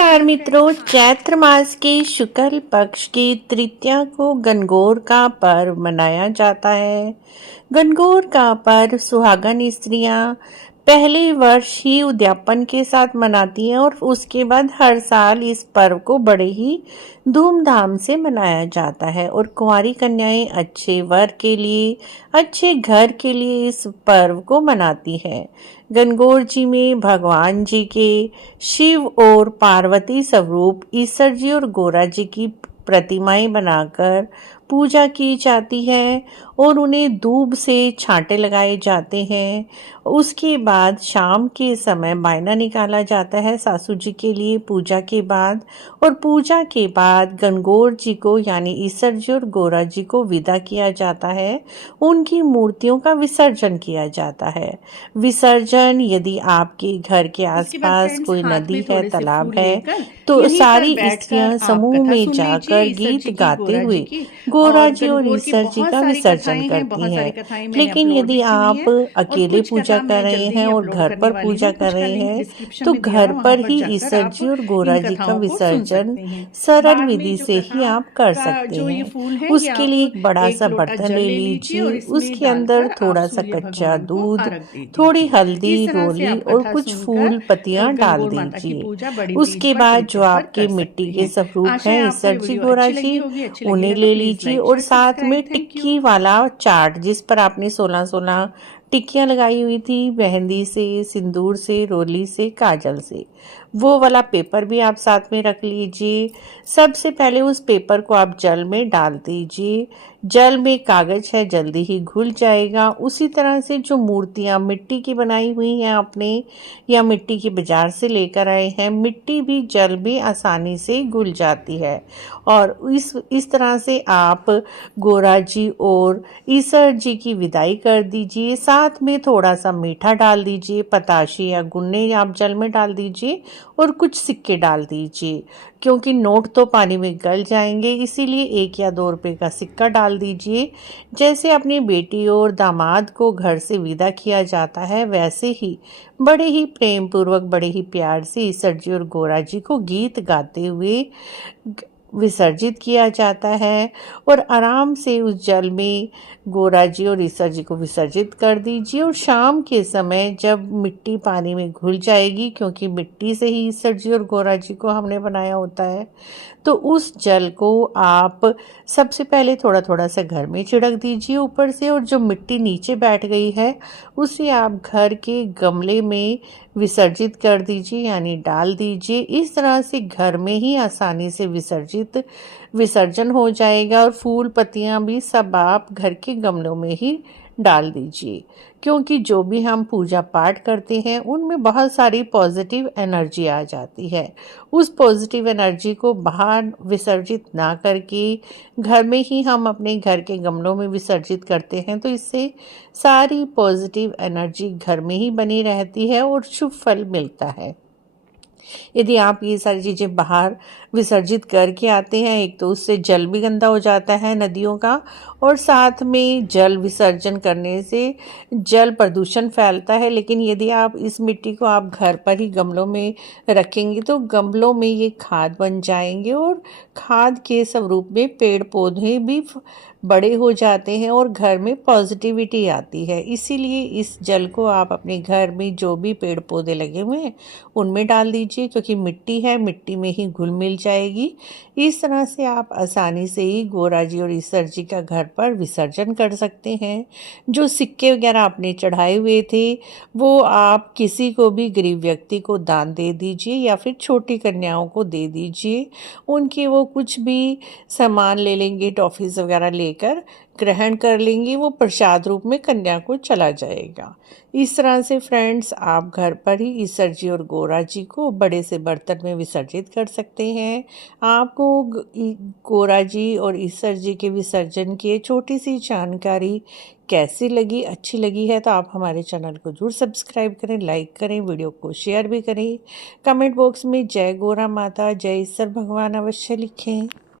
नमस्कार मित्रों, चैत्र मास के शुक्ल पक्ष की तृतीया को गणगौर का पर्व मनाया जाता है। गणगौर का पर्व सुहागन स्त्रियां पहले वर्ष ही उद्यापन के साथ मनाती हैं और उसके बाद हर साल इस पर्व को बड़े ही धूमधाम से मनाया जाता है और कुंवारी कन्याएं अच्छे वर के लिए, अच्छे घर के लिए इस पर्व को मनाती है। गणगौर जी में भगवान जी के शिव और पार्वती स्वरूप ईश्वर जी और गोरा जी की प्रतिमाएं बनाकर पूजा की जाती है और उन्हें दूब से छांटे लगाए जाते हैं। उसके बाद शाम के समय बायना निकाला जाता है सासू जी के लिए पूजा के बाद, और पूजा के बाद गणगौर जी को यानी ईश्वर जी और गोरा जी को विदा किया जाता है। उनकी मूर्तियों का विसर्जन किया जाता है। विसर्जन यदि आपके घर के आसपास कोई नदी है, तालाब है, तो सारी स्त्रियां समूह में जाकर गीत गाते हुए गोरा जी और ईश्वर जी का विसर्जन करती है। लेकिन यदि आप अकेले पूजा कर रहे हैं और घर पर पूजा कर रहे हैं, तो घर पर ही ईश्वर जी और गोरा जी का विसर्जन सरल विधि से ही आप कर सकते हैं। उसके लिए एक बड़ा सा बर्तन ले लीजिए, उसके अंदर थोड़ा सा कच्चा दूध, थोड़ी हल्दी, रोली और कुछ फूल पत्तियां डाल दीजिए। उसके बाद जो आपके मिट्टी के स्वरूप हैं ईश्वर जी, गोरा जी, उन्हें ले लीजिए और साथ में टिक्की वाला चार्ट, जिस पर आपने 16-16 टिक्कियां लगाई हुई थी, मेहंदी से, सिंदूर से, रोली से, काजल से, वो वाला पेपर भी आप साथ में रख लीजिए। सबसे पहले उस पेपर को आप जल में डाल दीजिए। जल में कागज है, जल्दी ही घुल जाएगा। उसी तरह से जो मूर्तियां मिट्टी की बनाई हुई हैं आपने, या मिट्टी की बाजार से लेकर आए हैं, मिट्टी भी जल में आसानी से घुल जाती है। और इस तरह से आप गोरा जी और ईश्वर जी की विदाई कर दीजिए। साथ में थोड़ा सा मीठा डाल दीजिए, पताशे या गुन्ने आप जल में डाल दीजिए और कुछ सिक्के डाल दीजिए, क्योंकि नोट तो पानी में गल जाएंगे, इसीलिए 1 या 2 रुपए का सिक्का डाल दीजिए। जैसे अपनी बेटी और दामाद को घर से विदा किया जाता है, वैसे ही बड़े ही प्रेम पूर्वक, बड़े ही प्यार से ईश्वर जी और गोरा जी को गीत गाते हुए विसर्जित किया जाता है। और आराम से उस जल में गोरा जी और ईश्वर जी को विसर्जित कर दीजिए। और शाम के समय जब मिट्टी पानी में घुल जाएगी, क्योंकि मिट्टी से ही ईश्वर जी और गोरा जी को हमने बनाया होता है, तो उस जल को आप सबसे पहले थोड़ा थोड़ा सा घर में छिड़क दीजिए ऊपर से, और जो मिट्टी नीचे बैठ गई है उसे आप घर के गमले में विसर्जित कर दीजिए, यानी डाल दीजिए। इस तरह से घर में ही आसानी से विसर्जन हो जाएगा। और फूल पत्तियां भी सब आप घर के गमलों में ही डाल दीजिए, क्योंकि जो भी हम पूजा पाठ करते हैं उनमें बहुत सारी पॉजिटिव एनर्जी आ जाती है। उस पॉजिटिव एनर्जी को बाहर विसर्जित ना करके घर में ही हम अपने घर के गमलों में विसर्जित करते हैं, तो इससे सारी पॉजिटिव एनर्जी घर में ही बनी रहती है और शुभ फल मिलता है। यदि आप ये सारी चीज़ें बाहर विसर्जित करके आते हैं, एक तो उससे जल भी गंदा हो जाता है नदियों का, और साथ में जल विसर्जन करने से जल प्रदूषण फैलता है। लेकिन यदि आप इस मिट्टी को आप घर पर ही गमलों में रखेंगे, तो गमलों में ये खाद बन जाएंगे और खाद के स्वरूप में पेड़ पौधे भी बड़े हो जाते हैं और घर में पॉजिटिविटी आती है। इसीलिए इस जल को आप अपने घर में जो भी पेड़ पौधे लगे हुए हैं उनमें डाल दीजिए, क्योंकि मिट्टी है, मिट्टी में ही घुल मिल जाएगी। इस तरह से आप आसानी से ही गोरा जी और ईश्वर जी का घर पर विसर्जन कर सकते हैं। जो सिक्के वगैरह आपने चढ़ाए हुए थे, वो आप किसी को भी गरीब व्यक्ति को दान दे दीजिए या फिर छोटी कन्याओं को दे दीजिए। उनके वो कुछ भी सामान ले लेंगे, टॉफीज वगैरह लेकर ग्रहण कर लेंगे, वो प्रसाद रूप में कन्या को चला जाएगा। इस तरह से फ्रेंड्स, आप घर पर ही ईश्वर जी और गोरा जी को बड़े से बर्तन में विसर्जित कर सकते हैं। आपको गोरा जी और ईश्वर जी के विसर्जन की छोटी सी जानकारी कैसी लगी, अच्छी लगी है तो आप हमारे चैनल को जरूर सब्सक्राइब करें, लाइक करें, वीडियो को शेयर भी करें। कमेंट बॉक्स में जय गोरा माता, जय ईश्वर भगवान अवश्य लिखें।